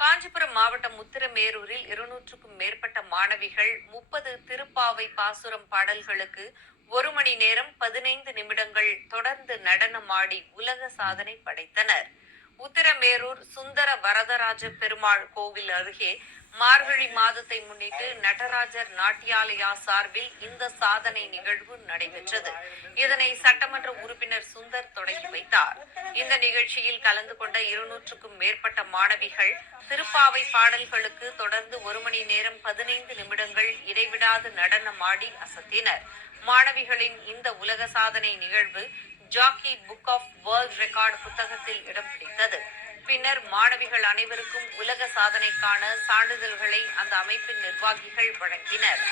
காஞ்சிபுரம் மாவட்டம் உத்திரமேரூரில் 200க்கும் மேற்பட்ட மாணவிகள் 30 திருப்பாவை பாசுரம் பாடல்களுக்கு 1 மணி நேரம் 15 நிமிடங்கள் தொடர்ந்து நடனமாடி உலக சாதனை படைத்தனர். உத்திரமேரூர் சுந்தர வரதராஜ பெருமாள் கோவில் அருகே மார்கழி மாதத்தை முன்னிட்டு நடராஜர் நாட்டியாலயா சார்பில் இந்த சாதனை நிகழ்வு நடைபெற்றது. இதனை சட்டமன்ற உறுப்பினர் சுந்தர் தொடங்கி வைத்தார். இந்த நிகழ்ச்சியில் கலந்து கொண்ட 200க்கும் மேற்பட்ட மாணவிகள் திருப்பாவை பாடல்களுக்கு தொடர்ந்து 1 மணி நேரம் 15 நிமிடங்கள் இடைவிடாது நடனமாடி அசத்தினர். மாணவிகளின் இந்த உலக சாதனை நிகழ்வு Jackie Book of World Record புத்தகத்தில் இடம் பிடித்தது. பின்னர் மாணவிகள் அனைவருக்கும் உலக சாதனைக்கான சான்றிதழ்களை அந்த அமைப்பின் நிர்வாகிகள் வழங்கினர்.